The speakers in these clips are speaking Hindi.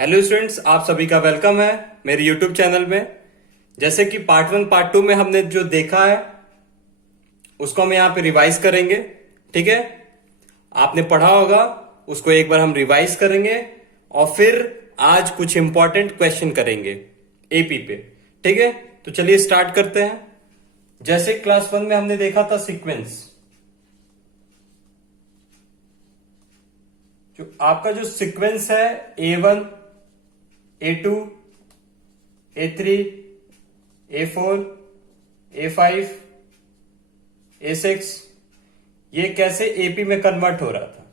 हेलो स्टूडेंट्स, आप सभी का वेलकम है मेरे यूट्यूब चैनल में। जैसे कि पार्ट 1 पार्ट 2 में हमने जो देखा है उसको हम यहाँ पे रिवाइज करेंगे। ठीक है, आपने पढ़ा होगा, उसको एक बार हम रिवाइज करेंगे और फिर आज कुछ इंपॉर्टेंट क्वेश्चन करेंगे एपी पे। ठीक है, तो चलिए स्टार्ट करते हैं। जैसे क्लास 1 में हमने देखा था सीक्वेंस, जो आपका जो सीक्वेंस है A1 A2 A3 A4 A5 A6, ये कैसे एपी में कन्वर्ट हो रहा था।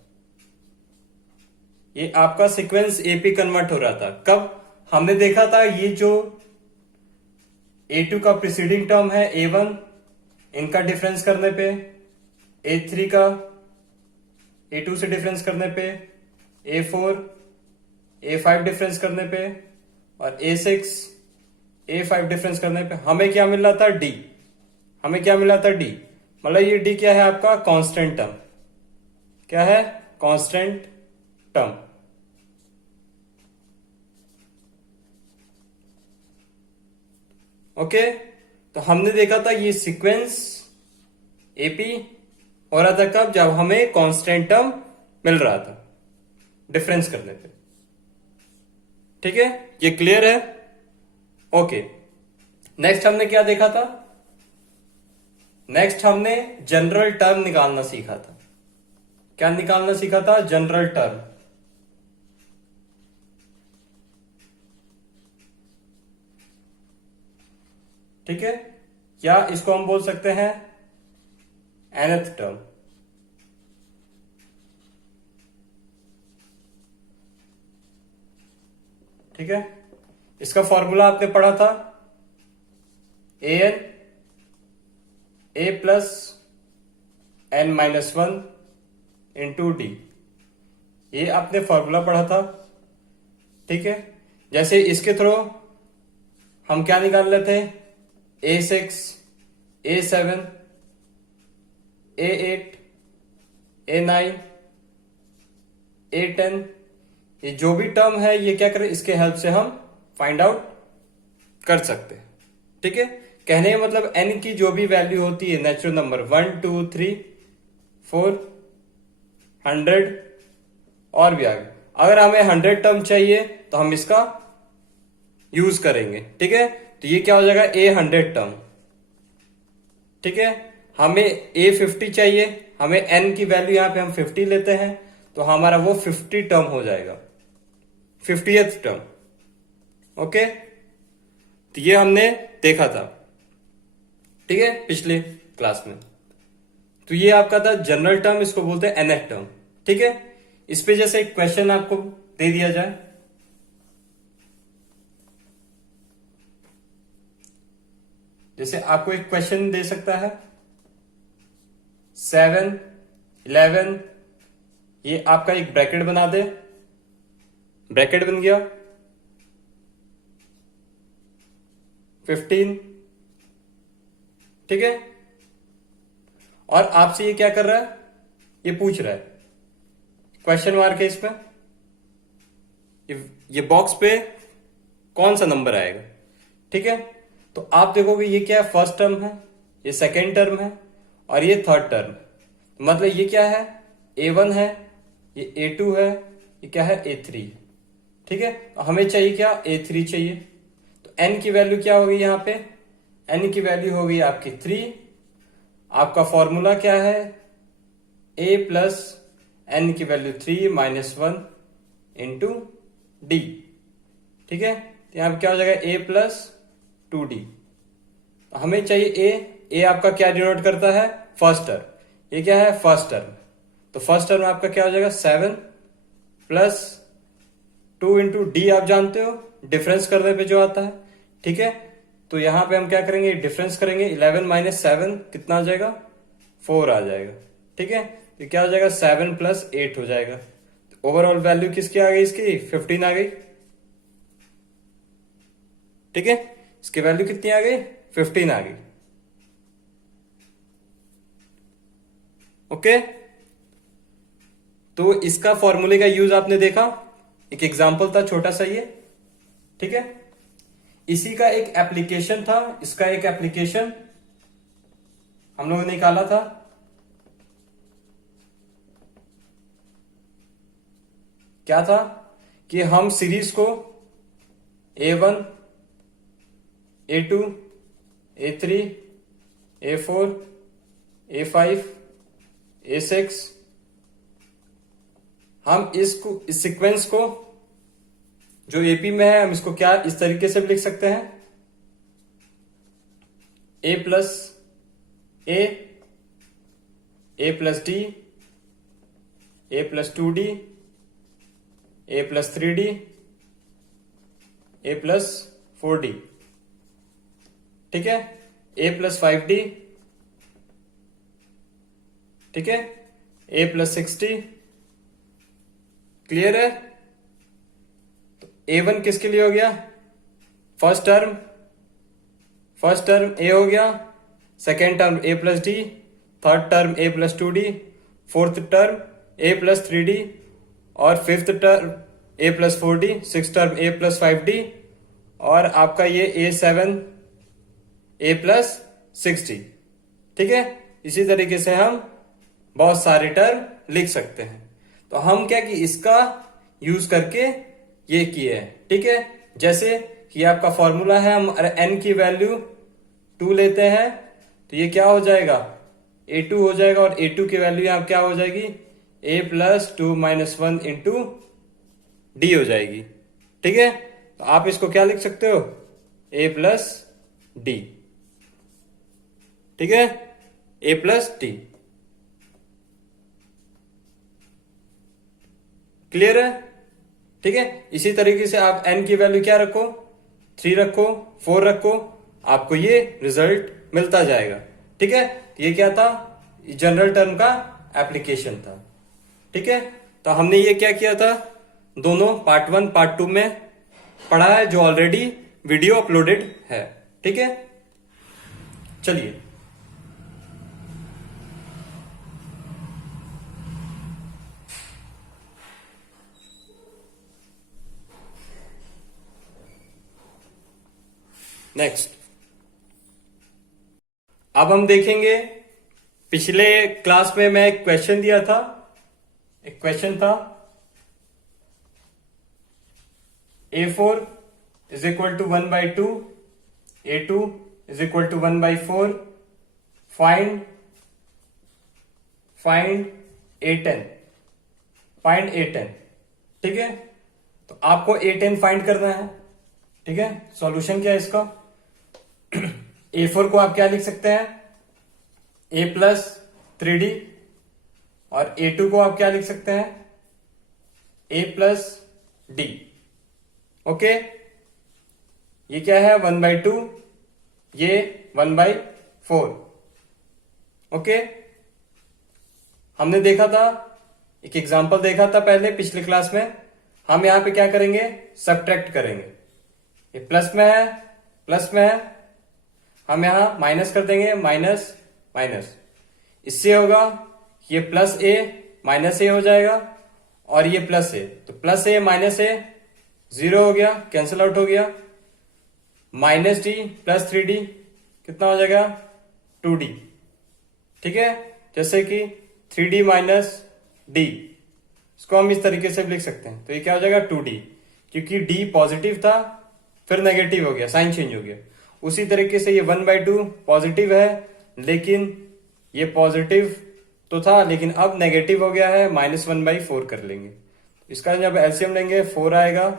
ये आपका सीक्वेंस एपी कन्वर्ट हो रहा था कब? हमने देखा था ये जो A2 का प्रीसीडिंग टर्म है A1, इनका डिफरेंस करने पे, A3 का A2 से डिफरेंस करने पे, A4 A5 डिफरेंस करने पे और A6 A5 डिफरेंस करने पे हमें क्या मिल रहा था? D। हमें क्या मिला था? D। मतलब ये D क्या है? आपका कांस्टेंट टर्म। क्या है? Constant term. ओके, तो हमने देखा था ये सीक्वेंस एपी हो रहा था कब? जब हमें कांस्टेंट टर्म मिल रहा था डिफरेंस करने पे। ठीक है, ये क्लियर है? ओके, नेक्स्ट हमने क्या देखा था? नेक्स्ट हमने जनरल टर्म निकालना सीखा था। क्या निकालना सीखा था? General term. ठीक है, या इसको हम बोल सकते हैं nth टर्म। ठीक है, इसका फॉर्मूला आपने पढ़ा था an a plus n minus 1 into D. ये आपने फॉर्मूला पढ़ा था। ठीक है, जैसे इसके थ्रू हम क्या निकाल लेते हैं? A6 A7 A8 A9 A10, ये जो भी टर्म है ये क्या करें, इसके हेल्प से हम फाइंड आउट कर सकते हैं। ठीक है, कहने का मतलब n की जो भी वैल्यू होती है नेचुरल नंबर 1 2 3 4 100 और भी आगे, अगर हमें 100 टर्म चाहिए तो हम इसका यूज करेंगे। ठीक है, तो ये क्या हो जाएगा? A100 term. ठीक है, हमें A50 चाहिए, हमें n की वैल्यू यहां पे हम 50 लेते हैं तो हमारा वो 50 टर्म हो जाएगा, 50th टर्म। ओके, तो ये हमने देखा था। ठीक है, पिछले क्लास में। तो ये आपका था जनरल टर्म, इसको बोलते हैं nth टर्म। ठीक है, इस पे जैसे एक क्वेश्चन आपको दे दिया जाए, जैसे आपको एक क्वेश्चन दे सकता है 7 11, ये आपका एक ब्रैकेट बना दे, ब्रैकेट बन गया 15। ठीक है, और आपसे ये क्या कर रहा है? ये पूछ रहा है, क्वेश्चन मार्क है इसमें, ये बॉक्स पे कौन सा नंबर आएगा। ठीक है, तो आप देखोगे ये क्या है? फर्स्ट टर्म है, ये सेकेंड टर्म है और ये थर्ड टर्म है। मतलब ये क्या है? A1 है, ये A2 है, ये क्या है? A3। ठीक है, तो हमें चाहिए क्या? A3 चाहिए। तो n की वैल्यू क्या होगी यहाँ पे? n की वैल्यू होगी आपकी 3। आपका फॉर्मूला क्या है? a प्लस n की वैल्यू 3 माइनस 1 इंटू डी। ठीक है, तो यहां पे क्या हो जाएगा? a plus 2d। हमें चाहिए a आपका क्या डिनोट करता है? First term. ये क्या है? First term. तो फर्स्ट टर्म आपका क्या हो जाएगा? 7 प्लस 2 इंटू डी, आप जानते हो डिफरेंस करने पे जो आता है। ठीक है, तो यहां पे हम क्या करेंगे? डिफरेंस करेंगे, 11 माइनस 7 कितना आ जाएगा? 4 आ जाएगा। ठीक है, तो क्या हो जाएगा? 7 प्लस 8 हो जाएगा। ओवरऑल वैल्यू किसकी आ गई? इसकी 15 आ गई। ठीक है, इसकी वैल्यू कितनी आ गई? 15 आ गई। ओके, तो इसका फॉर्मूले का यूज आपने देखा। एक एग्जाम्पल था छोटा सा ये, ठीक है। इसी का एक एप्लीकेशन था, इसका एक एप्लीकेशन हम लोगों ने निकाला था। क्या था कि हम सीरीज को A1, A2, A3, A4, A5, A6, हम इसको, इस सीक्वेंस को जो एपी में है, हम इसको क्या इस तरीके से भी लिख सकते हैं, A plus A plus D, A plus 2D, A plus 3D, A plus 4D, ठीक है, A प्लस 5D, ठीक है, A प्लस 6D। क्लियर है? तो A1 किसके लिए हो गया? फर्स्ट टर्म A हो गया, second term A plus D, third term A plus 2D, fourth term A plus 3D, और fifth term A plus 4D, six term A plus 5D, और आपका ये A7 A प्लस 6D, ठीक है। इसी तरीके से हम बहुत सारे टर्म लिख सकते हैं। तो हम क्या कि इसका यूज करके ये किए हैं, ठीक है। जैसे कि आपका फॉर्मूला है, हम n की वैल्यू 2 लेते हैं तो ये क्या हो जाएगा, A2 हो जाएगा, और A2 की वैल्यू यहां क्या हो जाएगी, A plus 2 minus 1 into D हो जाएगी, ठीक है। तो आप इसको क्या लिख सकते हो, A प्लस D, ठीक है, A प्लस D। क्लियर है? ठीक है। इसी तरीके से आप n की वैल्यू क्या रखो, 3 रखो, 4 रखो, आपको ये रिजल्ट मिलता जाएगा, ठीक है। ये क्या था, जनरल टर्म का एप्लीकेशन था, ठीक है। तो हमने ये क्या किया था, दोनों पार्ट 1 पार्ट 2 में पढ़ा है, जो ऑलरेडी वीडियो अपलोडेड है, ठीक है। चलिए नेक्स्ट, अब हम देखेंगे, पिछले क्लास में मैं एक क्वेश्चन दिया था, एक क्वेश्चन था A4 is equal to 1/2, A2 is equal to 1/4, find A10, find A10, ठीक है। तो आपको A10 फाइंड करना है, ठीक है। सॉल्यूशन क्या है इसका, A4 को आप क्या लिख सकते हैं, A प्लस 3D, और A2 को आप क्या लिख सकते हैं, A प्लस D, ओके। ये क्या है, 1/2, ये 1/4, ओके। हमने देखा था, एक एग्जांपल देखा था पहले पिछले क्लास में, हम यहां पे क्या करेंगे, सब्ट्रैक्ट करेंगे। ये प्लस में है, प्लस में है, हम यहां माइनस कर देंगे, माइनस माइनस, इससे होगा ये प्लस A माइनस A हो जाएगा, और ये प्लस A, तो प्लस A माइनस A 0 हो गया, कैंसिल आउट हो गया, माइनस D प्लस 3D कितना हो जाएगा, 2D, ठीक है। जैसे कि 3D माइनस D, इसको हम इस तरीके से भी लिख सकते हैं, तो ये क्या हो जाएगा, 2D, क्योंकि D पॉजिटिव था फिर नेगेटिव हो गया, साइन चेंज हो गया। उसी तरीके से ये 1/2 पॉजिटिव है, लेकिन ये पॉजिटिव तो था लेकिन अब नेगेटिव हो गया है, -1/4 कर लेंगे। इसका जब एलसीएम लेंगे 4 आएगा,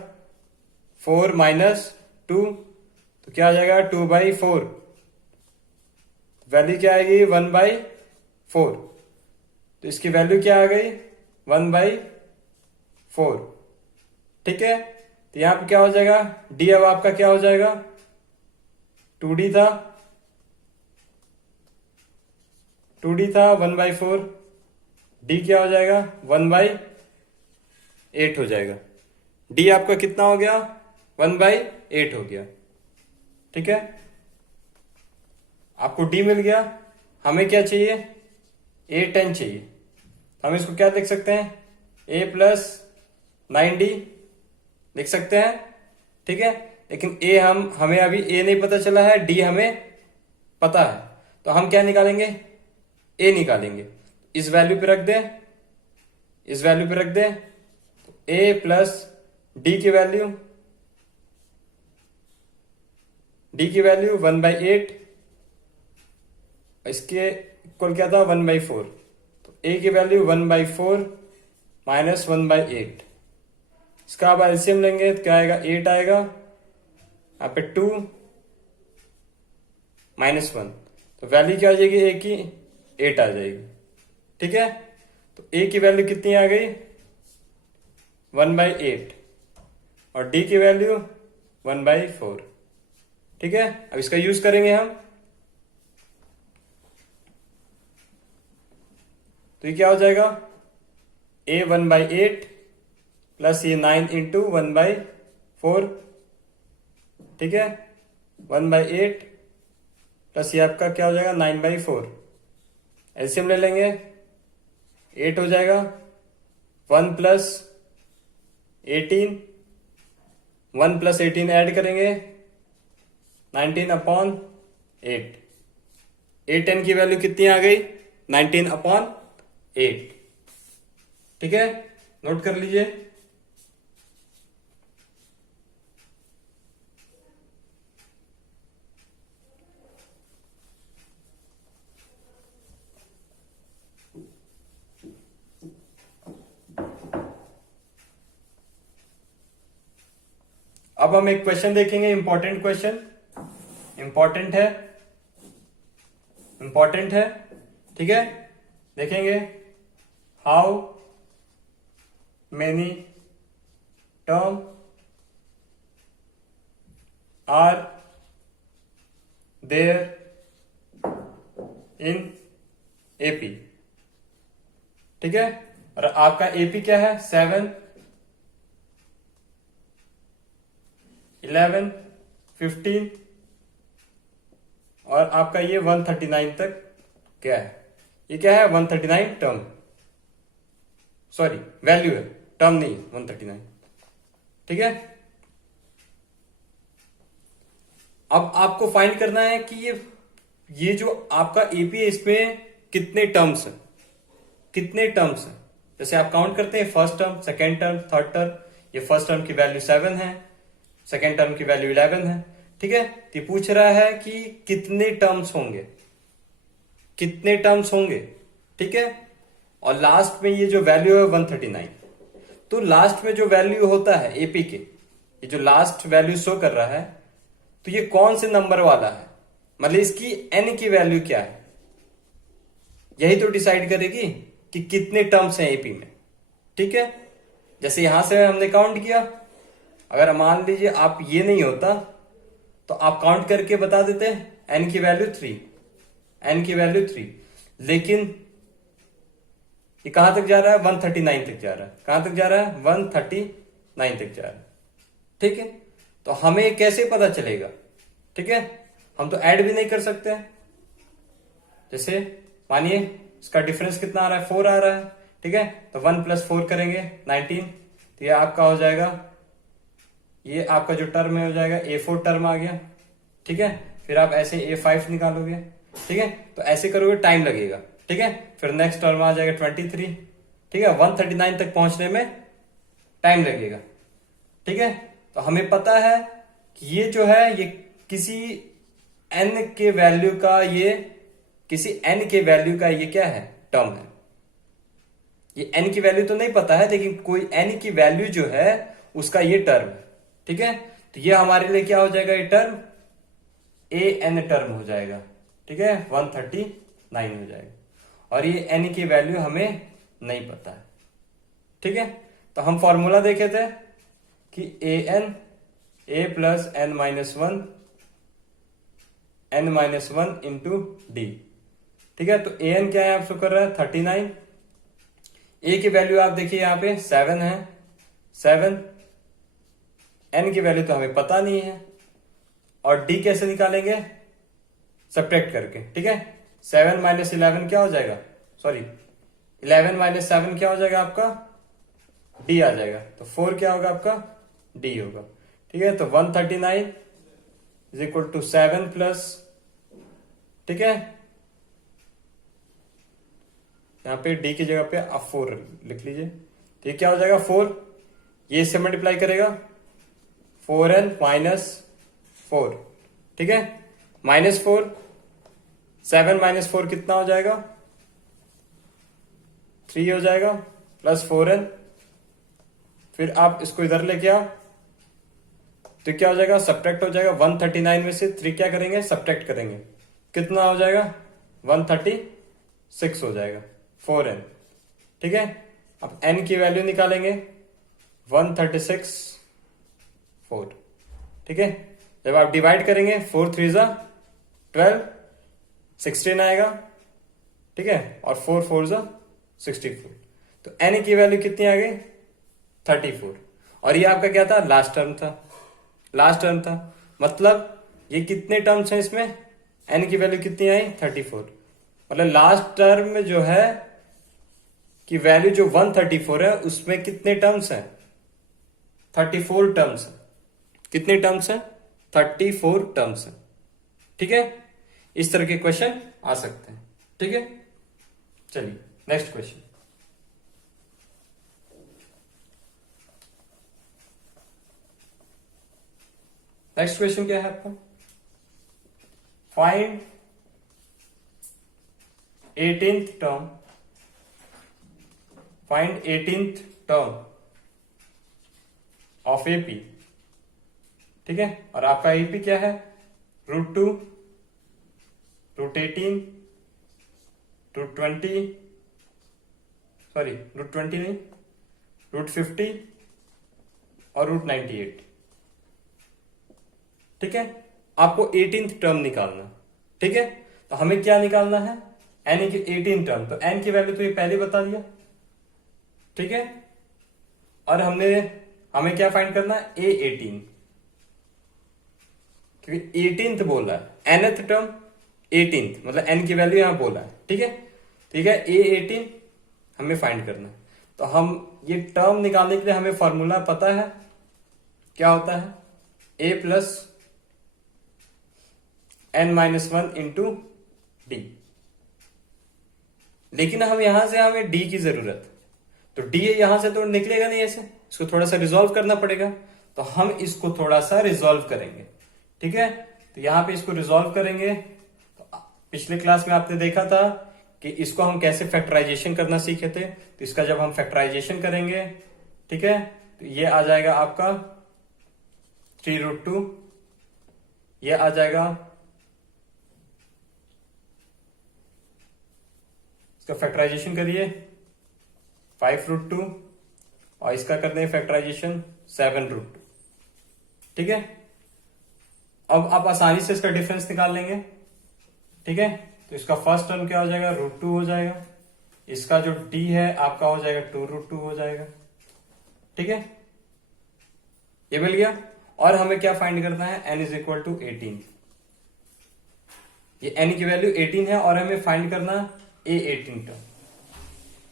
4 माइनस 2 तो क्या आ जाएगा, 2/4, वैल्यू क्या आएगी, 1/4, तो इसकी वैल्यू क्या आ गई, 1/4, ठीक है। तो यहां पे क्या हो जाएगा, D अब आपका क्या हो जाएगा, 2D था, 1/4, D क्या हो जाएगा, 1/8 हो जाएगा। D आपका कितना हो गया, 1/8 हो गया, ठीक है। आपको D मिल गया, हमें क्या चाहिए, A10 चाहिए। हम इसको क्या लिख सकते हैं, A प्लस 9D लिख सकते हैं, ठीक है। लेकिन ए हमें अभी ए नहीं पता चला है, डी हमें पता है, तो हम क्या निकालेंगे, ए निकालेंगे। इस वैल्यू पे रख दें, इस वैल्यू पे रख दें, तो ए प्लस डी की वैल्यू, डी की वैल्यू 1/8, इसके इक्वल क्या था 1/4, तो ए की वैल्यू 1/4 माइनस 1/8। इसका आप एलसीएम लेंगे तो क्या आएगा, 8 आएगा, यहाँ पे 2 माइनस 1, तो वैल्यू क्या आ जाएगी ए की, 8 आ जाएगी, ठीक है। तो ए की वैल्यू कितनी आ गई, 1/8, और डी की वैल्यू 1/4, ठीक है। अब इसका यूज करेंगे हम, तो ये क्या हो जाएगा, ए 1/8 प्लस ये 9 इंटू 1/4, ठीक है। 1/8 प्लस ये आपका क्या हो जाएगा 9/4, एलसीएम ले लेंगे, 8 हो जाएगा, 1 प्लस 18, 1 प्लस 18 ऐड करेंगे, 19/8, 8n की वैल्यू कितनी आ गई, 19/8, ठीक है। नोट कर लीजिए। अब हम एक क्वेश्चन देखेंगे, इंपॉर्टेंट क्वेश्चन, इंपॉर्टेंट है, इंपॉर्टेंट है, ठीक है। देखेंगे, how many term are there in AP, ठीक है। और आपका एपी क्या है, 7, 11, 15, और आपका ये 139 तक क्या है, ये क्या है 139 टर्म, सॉरी वैल्यू है, टर्म नहीं 139, ठीक है। अब आपको फाइंड करना है कि ये जो आपका एपी है इसमें कितने टर्म्स है, कितने टर्म्स है। जैसे आप काउंट करते हैं, first term, second term, third term, ये फर्स्ट टर्म की वैल्यू 7 है, सेकेंड टर्म की वैल्यू 11 है, ठीक है। तो पूछ रहा है कि कितने टर्म्स होंगे, कितने टर्म्स होंगे, ठीक है। और लास्ट में ये जो वैल्यू है 139, तो लास्ट में जो वैल्यू होता है एपी के, ये जो लास्ट वैल्यू शो कर रहा है, तो ये कौन से नंबर वाला है, मतलब इसकी एन की वैल्यू क्या है, यही तो डिसाइड करेगी कि कितने टर्म्स हैं एपी में, ठीक है। जैसे यहां से हमने काउंट किया, अगर मान लीजिए आप ये नहीं होता तो आप काउंट करके बता देते एन की वैल्यू 3, एन की वैल्यू 3, लेकिन ये कहां तक जा रहा है, 139 तक जा रहा है, कहां तक जा रहा है 139 तक जा रहा है, ठीक है। तो हमें कैसे पता चलेगा, ठीक है, हम तो ऐड भी नहीं कर सकते हैं। जैसे मानिए इसका डिफरेंस कितना आ रहा है, 4 आ रहा है, ठीक है। तो 1 + 4 करेंगे 19, तो ये आपका हो जाएगा, ये आपका जो टर्म है हो जाएगा A4 टर्म आ गया, ठीक है। फिर आप ऐसे A5 निकालोगे, ठीक है। तो ऐसे करोगे टाइम लगेगा, ठीक है। फिर नेक्स्ट टर्म आ जाएगा 23, ठीक है। 139 तक पहुंचने में टाइम लगेगा, ठीक है। तो हमें पता है कि ये जो है ये किसी n के वैल्यू का, ये किसी n के वैल्यू का ये क्या है, टर्म है। ये n की वैल्यू तो नहीं पता है, लेकिन कोई n की वैल्यू जो है उसका ये टर्म है, ठीक है। तो ये हमारे लिए क्या हो जाएगा, ये टर्म an टर्म हो जाएगा, ठीक है, 139 हो जाएगा। और ये n की वैल्यू हमें नहीं पता है, ठीक है। तो हम फॉर्मूला देखे थे कि an a + n-1 n-1 into D, ठीक है। तो an क्या है, आप शो कर रहा है 39, a की वैल्यू आप देखिए यहां पे 7 है, 7, n की वैल्यू तो हमें पता नहीं है, और d कैसे निकालेंगे, सब्ट्रैक्ट करके, ठीक है। 7 - 11 क्या हो जाएगा, सॉरी 11 - 7 क्या हो जाएगा आपका, d आ जाएगा। तो 4 क्या होगा आपका डी होगा। ठीक है, तो 139 इज इक्वल टू 7 प्लस, ठीक है, यहां पे डी की जगह पे आप 4 लिख लीजिए। तो ये क्या हो जाएगा 4, ये इससे मल्टीप्लाई करेगा 4n माइनस 4, ठीक है, -4, 7 माइनस 4 कितना हो जाएगा 3 हो जाएगा, प्लस 4n, फिर आप इसको इधर लेके आओ तो क्या हो जाएगा, सब्ट्रैक्ट हो जाएगा 139 में से 3 क्या करेंगे, सब्ट्रैक्ट करेंगे, कितना हो जाएगा 136 हो जाएगा 4n। ठीक है, अब n की वैल्यू निकालेंगे 136 4। ठीक है, जब आप डिवाइड करेंगे 4 3 जा 12, 16 आएगा। ठीक है, और 4 4 जा 64, तो n की वैल्यू कितनी आ गई 34। और ये आपका क्या था, लास्ट टर्म था, लास्ट टर्म था, मतलब ये कितने टर्म्स हैं इसमें, n की वैल्यू कितनी आई 34, मतलब लास्ट टर्म में जो है कि वैल्यू जो 134 है उसमें कितने टर्म्स हैं 34 टर्म्स है। कितने टर्म्स हैं 34 टर्म्स हैं। ठीक है, इस तरह के क्वेश्चन आ सकते हैं। ठीक है, चलिए नेक्स्ट क्वेश्चन। नेक्स्ट क्वेश्चन क्या है आपका, find 18th term, find 18th term of AP. ठीक है, और आपका एपी क्या है, √2, √18, √20, सॉरी √20 नहीं, √50 और √98। ठीक है, आपको 18th टर्म निकालना। ठीक है, तो हमें क्या निकालना है, n की 18 टर्म, तो n की वैल्यू तो ये पहले बता दिया। ठीक है, और हमें क्या फाइंड करना है, A18, क्योंकि 18th बोला है, nth टर्म 18th, मतलब n की वैल्यू यहां बोला है। ठीक है, ठीक है, A18 हमें फाइंड करना है। तो हम ये टर्म निकालने के लिए हमें फॉर्मूला पता है, क्या होता है, a plus n-1 into D. लेकिन हम यहां से हमें d की जरूरत, तो d यहां से तो निकलेगा नहीं ऐसे, इसको थोड़ा सा रिजॉल्व करना पड़ेगा, तो हम इसको थोड़ा सा रिजॉल्व करेंगे। ठीक है, तो यहां पे इसको रिजॉल्व करेंगे। तो पिछले क्लास में आपने देखा था कि इसको हम कैसे फैक्टराइजेशन करना सीखे थे, तो इसका जब हम फैक्टराइजेशन करेंगे, ठीक है, तो ये आ जाएगा आपका 3√2, ये आ जाएगा, इसका फैक्टराइजेशन करिए 5√2, और इसका कर दें फैक्टराइजेशन 7√2। ठीक है, अब आप आसानी से इसका डिफरेंस निकाल लेंगे। ठीक है, तो इसका फर्स्ट टर्म क्या हो जाएगा, √2 हो जाएगा, इसका जो d है आपका हो जाएगा 2√2 हो जाएगा। ठीक है, ये मिल गया। और हमें क्या फाइंड करना है, n इज इक्वल टू 18, ये n की वैल्यू 18 है, और हमें फाइंड करना A18 टर्म।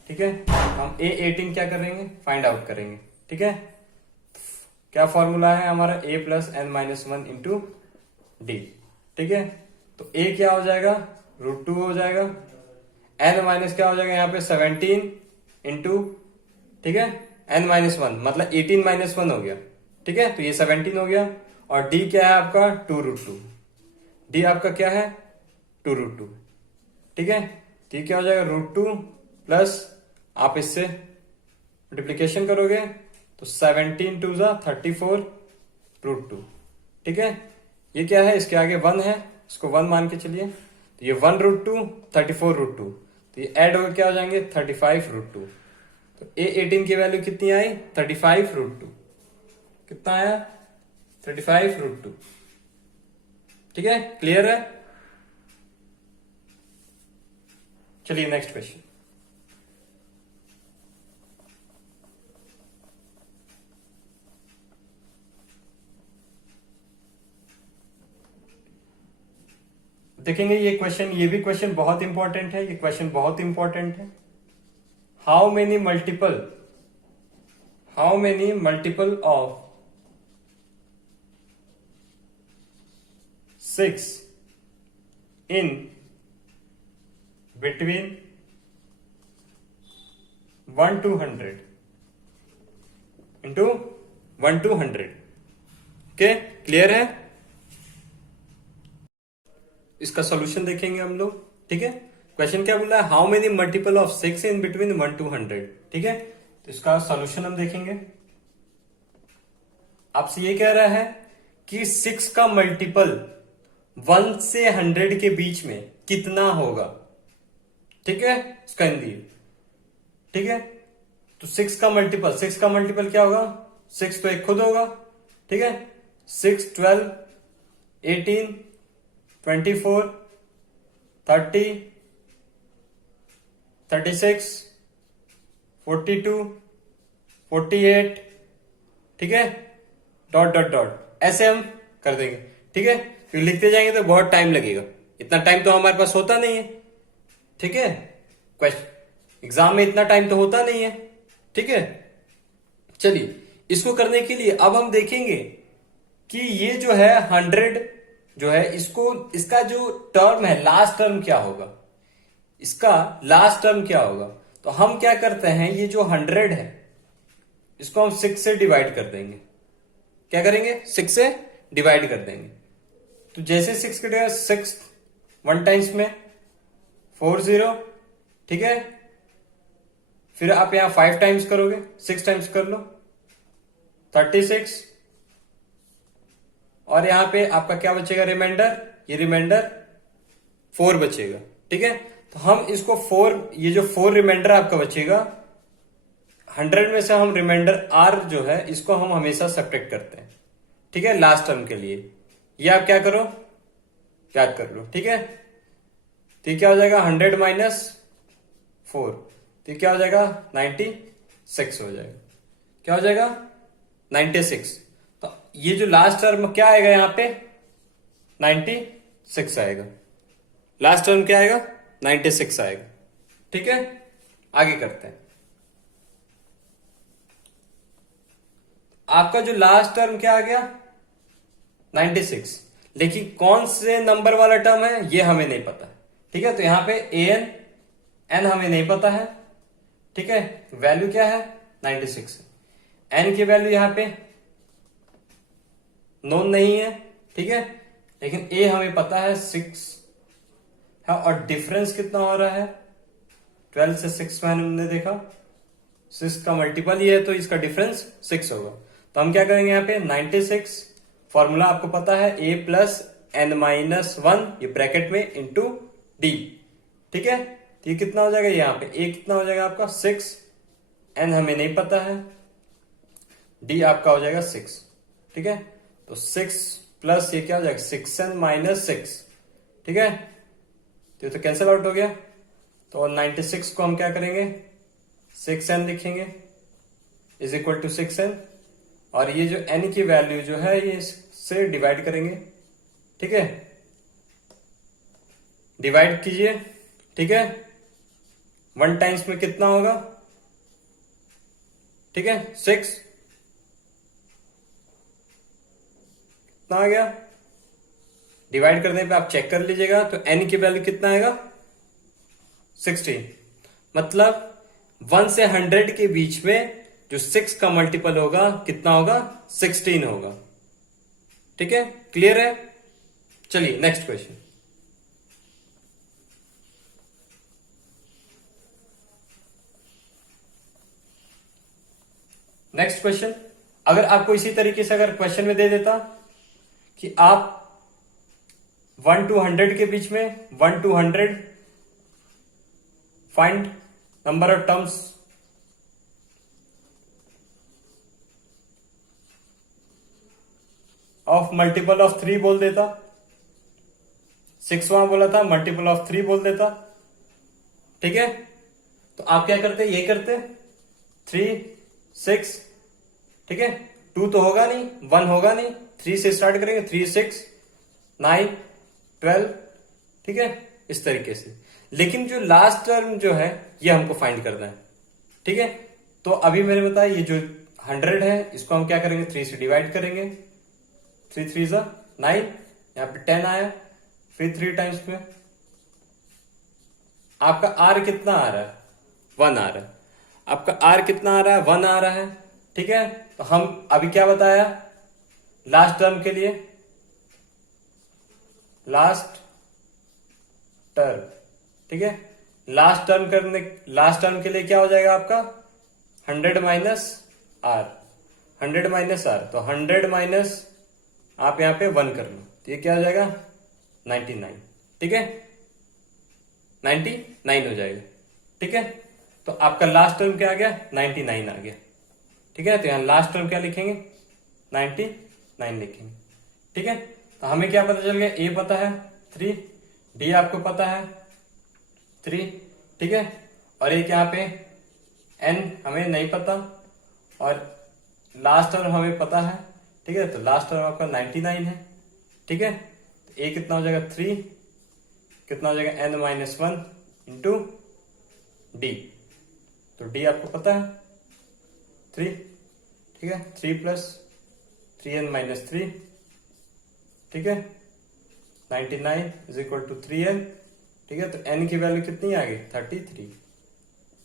ठीक है, हम A18 क्या करेंगे, फाइंड आउट करेंगे। ठीक है, क्या फॉर्मूला है हमारा, a plus n-1 into D. ठीक है, तो a क्या हो जाएगा, √2 हो जाएगा, n माइनस क्या हो जाएगा यहाँ पे 17 इंटू, ठीक है, n-1 मतलब 18-1 हो गया। ठीक है, तो ये 17 हो गया, और d क्या है आपका 2√2, d आपका क्या है 2√2। ठीक है, तो ये क्या हो जाएगा √2 प्लस आप इससे मल्टीप्लीकेशन करोगे तो 17 2 जा 34 √2। ठीक है, ये क्या है, इसके आगे 1 है, इसको 1 मान के चलिए, तो ये 1√2 34 √2, तो ये ऐड होकर क्या हो जाएंगे 35 √2। तो A18 की वैल्यू कितनी आई 35 √2, कितना आया 35 √2। ठीक है, क्लियर है। चलिए नेक्स्ट क्वेश्चन। देखेंगे ये क्वेश्चन, ये भी क्वेश्चन बहुत इंपॉर्टेंट है, ये क्वेश्चन बहुत इंपॉर्टेंट है। How many multiple of 6 in between 1 to 100 into 1 to 100। Okay, clear है? इसका सॉल्यूशन देखेंगे हम लोग। ठीक है, क्वेश्चन क्या बोला है, how many multiple of 6 in between 1 to 100। ठीक है, तो इसका सॉल्यूशन हम देखेंगे। आपसे ये कह रहा है कि 6 का मल्टीपल 1 से 100 के बीच में कितना होगा। ठीक है, इसका हिंदी। ठीक है, तो 6 का मल्टीपल क्या होगा, 6 तो एक खुद होगा। ठीक है, 6, 12, 18, 24, 30, 36, 42, 48। ठीक है, डॉट डॉट डॉट ऐसे हम कर देंगे। ठीक है, फिर लिखते जाएंगे तो बहुत टाइम लगेगा, इतना टाइम तो हमारे पास होता नहीं है। ठीक है, क्वेश्चन एग्जाम में इतना टाइम तो होता नहीं है। ठीक है, चलिए इसको करने के लिए अब हम देखेंगे कि ये जो है 100 जो है इसका जो टर्म है लास्ट टर्म क्या होगा, इसका लास्ट टर्म क्या होगा। तो हम क्या करते हैं, ये जो 100 है इसको हम 6 से डिवाइड कर देंगे। क्या करेंगे, 6 से डिवाइड कर देंगे। तो जैसे 6 के डिवाइड 6 1 टाइम्स में 40। ठीक है, फिर आप यहां 5 टाइम्स करोगे, 6 टाइम्स कर लो 36, और यहां पे आपका क्या बचेगा रिमाइंडर, ये रिमाइंडर 4 बचेगा। ठीक है, तो हम इसको 4, ये जो 4 रिमाइंडर आपका बचेगा 100 में से हम रिमाइंडर r जो है इसको हम हमेशा सब्ट्रैक्ट करते हैं। ठीक है, लास्ट टर्म के लिए ये आप क्या करो, याद कर लो। ठीक है, तो ये क्या हो जाएगा 100 माइनस 4, तो ये क्या हो जाएगा 96 हो जाएगा। क्या हो जाएगा 96। तो ये जो लास्ट टर्म क्या आएगा यहां पे 96 आएगा। लास्ट टर्म क्या आएगा 96 आएगा। ठीक है, आगे करते हैं। आपका जो लास्ट टर्म क्या आ गया 96, लेकिन कौन से नंबर वाला टर्म है ये हमें नहीं पता। ठीक है, तो यहां पे एन हमें नहीं पता है। ठीक है, वैल्यू क्या है 96, एन की वैल्यू यहां पे नोन नहीं है। ठीक है, लेकिन ए हमें पता है 6 है, और डिफरेंस कितना हो रहा है 12 से 6 में हमने देखा 6 का मल्टीपल ही है, तो इसका डिफरेंस 6 होगा। तो हम क्या करेंगे यहाँ पे 96, फॉर्मूला आपको पता है a प्लस एन माइनस 1 ये ब्रैकेट में इंटू डी। ठीक है, तो ये कितना हो जाएगा, यहाँ पे a कितना हो जाएगा आपका 6, n हमें नहीं पता है, d आपका हो जाएगा 6। ठीक है, तो 6 प्लस ये क्या हो जाएगा 6n माइनस 6। ठीक है, तो ये तो कैंसिल आउट हो गया। तो 96 को हम क्या करेंगे 6n लिखेंगे इज इक्वल टू 6n, और ये जो n की वैल्यू जो है ये इससे डिवाइड करेंगे। ठीक है, डिवाइड कीजिए। ठीक है, 1 टाइम्स में कितना होगा, ठीक है 6, कितना आ गया, डिवाइड करने पे आप चेक कर लीजिएगा। तो n की वैल्यू कितना आएगा 16, मतलब 1 से 100 के बीच में जो 6 का मल्टीपल होगा कितना होगा 16 होगा। ठीक है, क्लियर है? चलिए नेक्स्ट क्वेश्चन। नेक्स्ट क्वेश्चन, अगर आपको इसी तरीके से अगर क्वेश्चन में दे देता कि आप 1 to 100 के बीच में 1 to 100 find number of terms of multiple of 3 बोल देता, 6 वहां बोला था, मल्टीपल ऑफ 3 बोल देता। ठीक है, तो आप क्या करते, ये करते 3, 6। ठीक है, 2 तो होगा नहीं, 1 होगा नहीं, 3 से स्टार्ट करेंगे, 3, 6, 9, 12। ठीक है, इस तरीके से। लेकिन जो लास्ट टर्म जो है ये हमको फाइंड करना है। ठीक है, तो अभी मैंने बताया ये जो 100 है इसको हम क्या करेंगे 3 से डिवाइड करेंगे, 3 3 9, यहाँ पे 10 आया, फिर 3 टाइम्स में आपका आर कितना आ रहा है, 1 आ रहा है। आपका आर कितना आ रहा है, 1 आ रहा है। ठीक है, तो हम अभी क्या बताया लास्ट टर्म के लिए, लास्ट टर्म, ठीक है, लास्ट टर्म के लिए क्या हो जाएगा आपका 100 माइनस आर, 100 माइनस आर, तो 100 माइनस आप यहां पे 1 कर लो, तो ये क्या हो जाएगा 99। ठीक है, 99 हो जाएगा। ठीक है, तो आपका लास्ट टर्म क्या आ गया 99 आ गया। ठीक है, तो यहां लास्ट टर्म क्या लिखेंगे 99 लिखेंगे। ठीक है, तो हमें क्या पता चल गया, ए पता है 3, डी आपको पता है 3। ठीक है, और एक यहाँ पे एन हमें नहीं पता और लास्ट टर्म हमें पता है। ठीक है, तो लास्ट टर्म आपका 99 है। ठीक है, तो ए कितना हो जाएगा 3, कितना हो जाएगा n माइनस 1 इंटू डी, तो डी आपको पता है 3। ठीक है, 3 प्लस 3n माइनस 3। ठीक है, 99 इज इक्वल टू 3n। ठीक है, तो n की वैल्यू कितनी आ गई 33।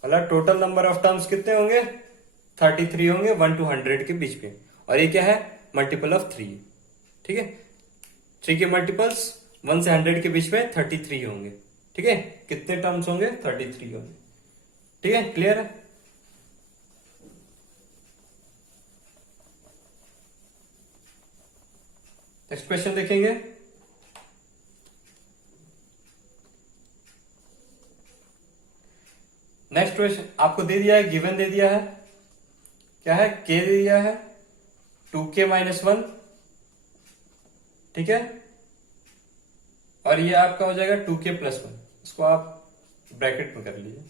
मतलब टोटल नंबर ऑफ टर्म्स कितने होंगे 33 होंगे 1 to 100 के बीच में, और ये क्या है मल्टीपल ऑफ 3। ठीक है, 3 के मल्टीपल्स 1 से 100 के बीच में 33 होंगे। ठीक है, कितने टर्म्स होंगे 33 होंगे। ठीक है, क्लियर है। नेक्स्ट क्वेश्चन देखेंगे। नेक्स्ट क्वेश्चन आपको दे दिया है, गिवन दे दिया है, क्या है k दे दिया है 2k माइनस 1। ठीक है, और ये आपका हो जाएगा 2k प्लस 1, इसको आप ब्रैकेट में कर लीजिए।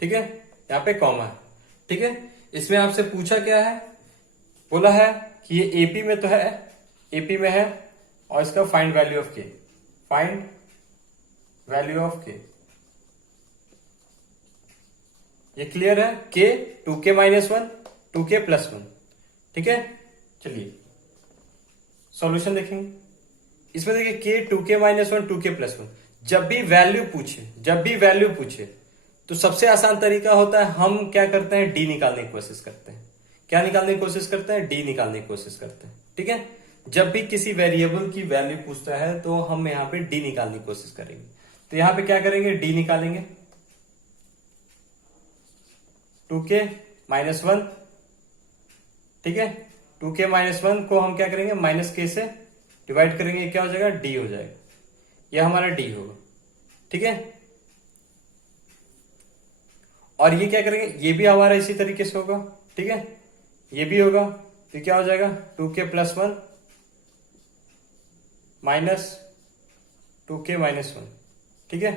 ठीक है, यहां पे कॉमा है। ठीक है, इसमें आपसे पूछा क्या है, बोला है कि ये एपी में तो है, एपी में है, और इसका फाइंड वैल्यू ऑफ के, फाइंड वैल्यू ऑफ के। ये क्लियर है, के 2k माइनस 1 2k प्लस 1। ठीक है, चलिए सॉल्यूशन देखेंगे। इसमें देखिए के 2k माइनस 1 2k प्लस 1, जब भी वैल्यू पूछे तो सबसे आसान तरीका होता है हम क्या करते हैं डी निकालने की कोशिश करते हैं। क्या निकालने की कोशिश करते हैं, डी निकालने की कोशिश करते हैं। ठीक है, जब भी किसी वेरिएबल की वैल्यू पूछता है तो हम यहां पे डी निकालने की कोशिश करेंगे। तो यहां पे क्या करेंगे, डी निकालेंगे 2k माइनस 1। ठीक है, 2k माइनस 1 को हम क्या करेंगे माइनस के से डिवाइड करेंगे, क्या हो जाएगा डी हो जाएगा, यह हमारा डी होगा। ठीक है, और ये क्या करेंगे, ये भी हमारा इसी तरीके से होगा। ठीक है, ये भी होगा, तो क्या हो जाएगा 2k plus 1 minus 2k minus 1। ठीक है,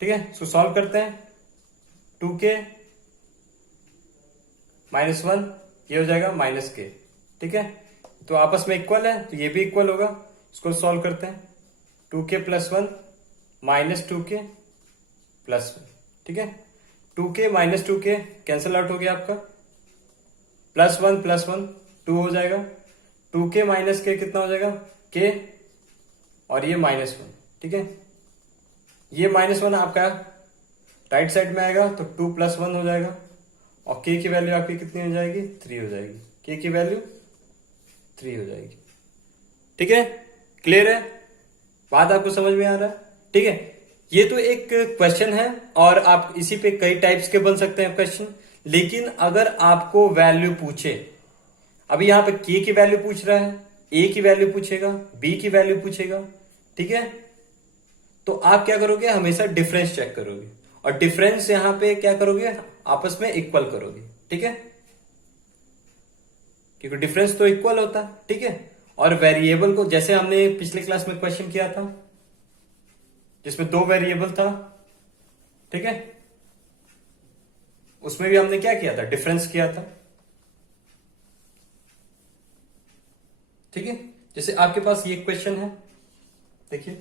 ठीक है, सो सॉल्व करते हैं। 2k माइनस 1 ये हो जाएगा माइनस के। ठीक है, तो आपस में इक्वल है तो ये भी इक्वल होगा, इसको सॉल्व करते हैं। 2k plus 1 minus 2k plus 1। ठीक है, 2k minus 2k cancel out हो गया आपका, प्लस 1 2 हो जाएगा, 2k माइनस के कितना हो जाएगा k, और ये माइनस 1। ठीक है, ये माइनस 1 आपका राइट साइड में आएगा तो 2 प्लस 1 हो जाएगा, और k की वैल्यू आपकी कितनी हो जाएगी 3 हो जाएगी, k की वैल्यू 3 हो जाएगी। ठीक है, क्लियर है, बात आपको समझ में आ रहा है। ठीक है, ये तो एक क्वेश्चन है और आप इसी पे कई टाइप्स के बन सकते हैं क्वेश्चन। लेकिन अगर आपको वैल्यू पूछे, अभी यहां पे k की वैल्यू पूछ रहा है, a की वैल्यू पूछेगा, b की वैल्यू पूछेगा। ठीक है, तो आप क्या करोगे, हमेशा डिफरेंस चेक करोगे, और डिफरेंस यहां पे क्या करोगे, आपस में इक्वल करोगे। ठीक है, क्योंकि डिफरेंस तो इक्वल होता है। ठीक है, और वेरिएबल को जैसे हमने पिछले क्लास में क्वेश्चन किया था जिसमें 2 वेरिएबल था, ठीक है, उसमें भी हमने क्या किया था, डिफरेंस किया था। ठीक है, जैसे आपके पास ये क्वेश्चन है, देखिए